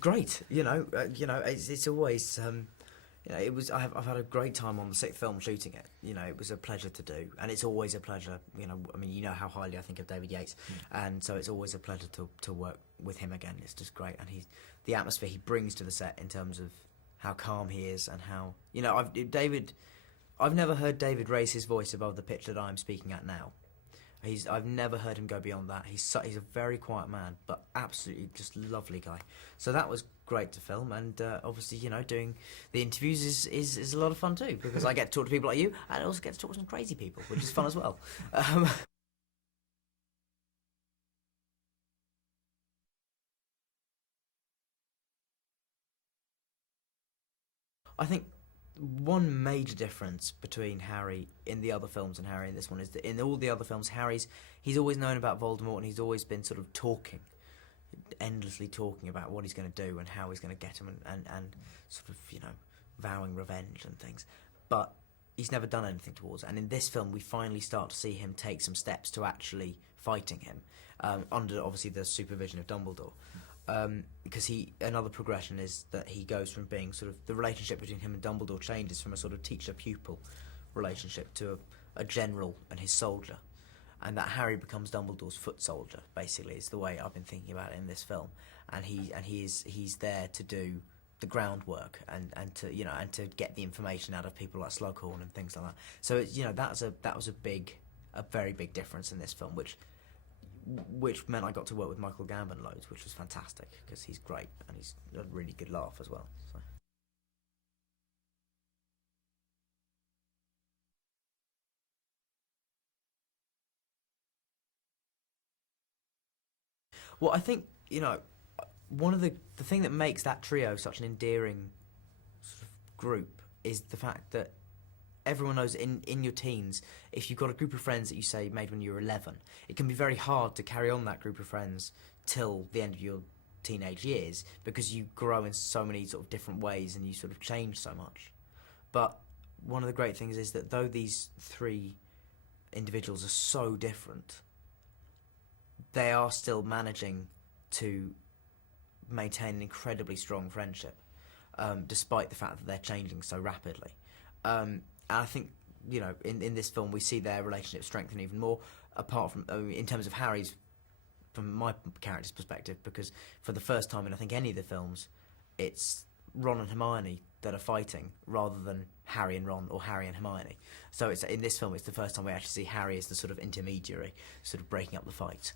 Great, it's always, it was. I've had a great time on the sixth film shooting it. It was a pleasure to do, and it's always a pleasure. I mean, how highly I think of David Yates, and so it's always a pleasure to work with him again. It's just great, and the atmosphere he brings to the set in terms of how calm he is and how I've never heard David raise his voice above the pitch that I'm speaking at now. I've never heard him go beyond that. He's a very quiet man, but absolutely just lovely guy. So that was great to film, and obviously, doing the interviews is a lot of fun too, because I get to talk to people like you, and I also get to talk to some crazy people, which is fun as well. I think one major difference between Harry in the other films and Harry in this one is that in all the other films, he's always known about Voldemort, and he's always been sort of endlessly talking about what he's going to do and how he's going to get him, and sort of vowing revenge and things. But he's never done anything towards it. And in this film, we finally start to see him take some steps to actually fighting him, under obviously the supervision of Dumbledore. Because another progression is that he goes from being sort of, the relationship between him and Dumbledore changes from a sort of teacher-pupil relationship to a general and his soldier, and that Harry becomes Dumbledore's foot soldier. Basically, is the way I've been thinking about it in this film, and he's there to do the groundwork and to get the information out of people like Slughorn and things like that. So that was a very big difference in this film, which meant I got to work with Michael Gambon loads, which was fantastic, because he's great and he's a really good laugh as well. So. Well, I think, one of the thing that makes that trio such an endearing sort of group is the fact that everyone knows in your teens, if you've got a group of friends that you say made when you were 11, it can be very hard to carry on that group of friends till the end of your teenage years, because you grow in so many sort of different ways and you sort of change so much. But one of the great things is that though these three individuals are so different, they are still managing to maintain an incredibly strong friendship, despite the fact that they're changing so rapidly. And I think, in this film we see their relationship strengthen even more, apart from, in terms of Harry's, from my character's perspective, because for the first time in I think any of the films, it's Ron and Hermione that are fighting rather than Harry and Ron or Harry and Hermione. So in this film, it's the first time we actually see Harry as the sort of intermediary, sort of breaking up the fight.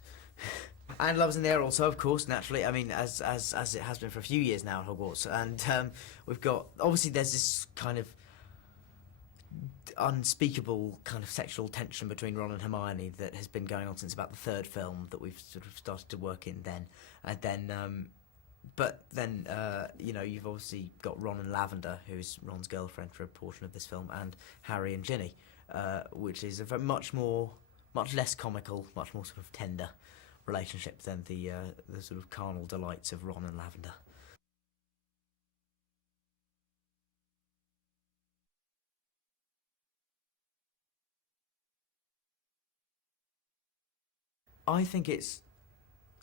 And love's in the air also, of course, naturally. I mean, as it has been for a few years now at Hogwarts. And we've got, obviously there's this kind of unspeakable kind of sexual tension between Ron and Hermione that has been going on since about the third film that we've sort of started to work in then. And then, but then, you've obviously got Ron and Lavender, who's Ron's girlfriend for a portion of this film, and Harry and Ginny, which is a much less comical, much more sort of tender relationship than the sort of carnal delights of Ron and Lavender. I think it's,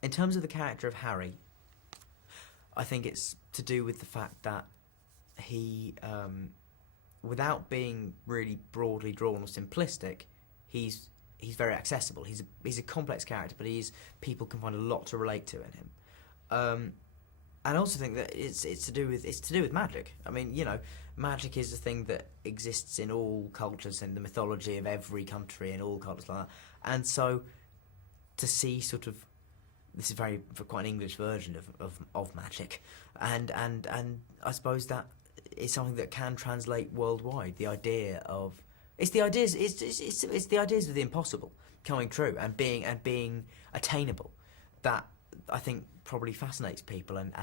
in terms of the character of Harry, I think it's to do with the fact that he, without being really broadly drawn or simplistic, he's very accessible. He's a complex character, but people can find a lot to relate to in him. And I also think that it's to do with magic. I mean, magic is a thing that exists in all cultures, in the mythology of every country, in all cultures like that. And so, to see sort of, this is quite an English version of magic, and I suppose that is something that can translate worldwide. The idea of it's the ideas of the impossible coming true and being attainable, that I think probably fascinates people and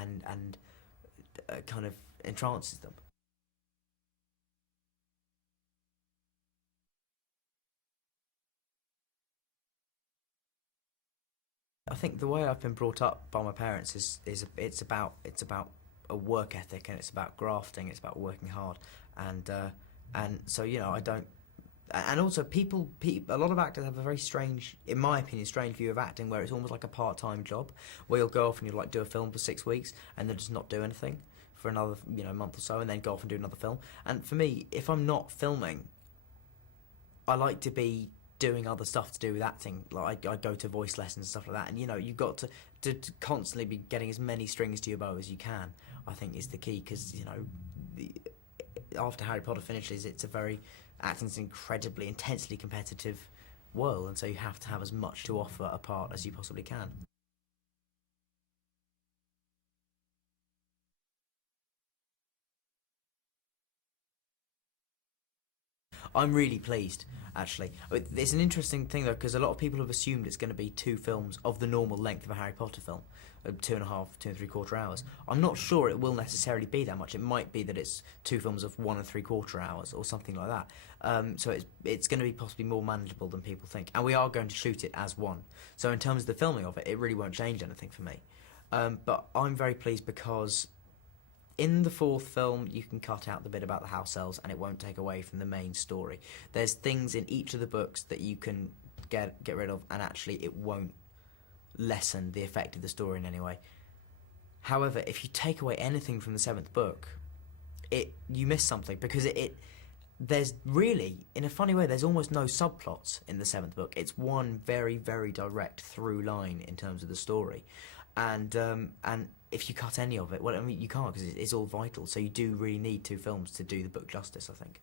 kind of entrances them. I think the way I've been brought up by my parents is it's about a work ethic, and it's about grafting, it's about working hard, and so I don't And also, a lot of actors have a very strange, in my opinion, strange view of acting, where it's almost like a part-time job, where you'll go off and you'll like do a film for 6 weeks, and then just not do anything for another month or so, and then go off and do another film. And for me, if I'm not filming, I like to be doing other stuff to do with acting. Like I go to voice lessons and stuff like that, and you've got to constantly be getting as many strings to your bow as you can. I think is the key, because after Harry Potter finishes, acting's an incredibly intensely competitive world, and so you have to have as much to offer a part as you possibly can. I'm really pleased, actually. It's an interesting thing, though, because a lot of people have assumed it's going to be two films of the normal length of a Harry Potter film, 2.5, 2 and 3/4 hours. I'm not sure it will necessarily be that much. It might be that it's two films of 1 and 3/4 hours or something like that. So it's going to be possibly more manageable than people think. And we are going to shoot it as one. So in terms of the filming of it, it really won't change anything for me. But I'm very pleased because in the fourth film, you can cut out the bit about the house elves, and it won't take away from the main story. There's things in each of the books that you can get rid of, and actually it won't lessen the effect of the story in any way. However, if you take away anything from the seventh book, you miss something, because there's really, in a funny way, there's almost no subplots in the seventh book. It's one very, very direct through line in terms of the story, and if you cut any of it, well, I mean, you can't, because it's all vital. So you do really need two films to do the book justice, I think.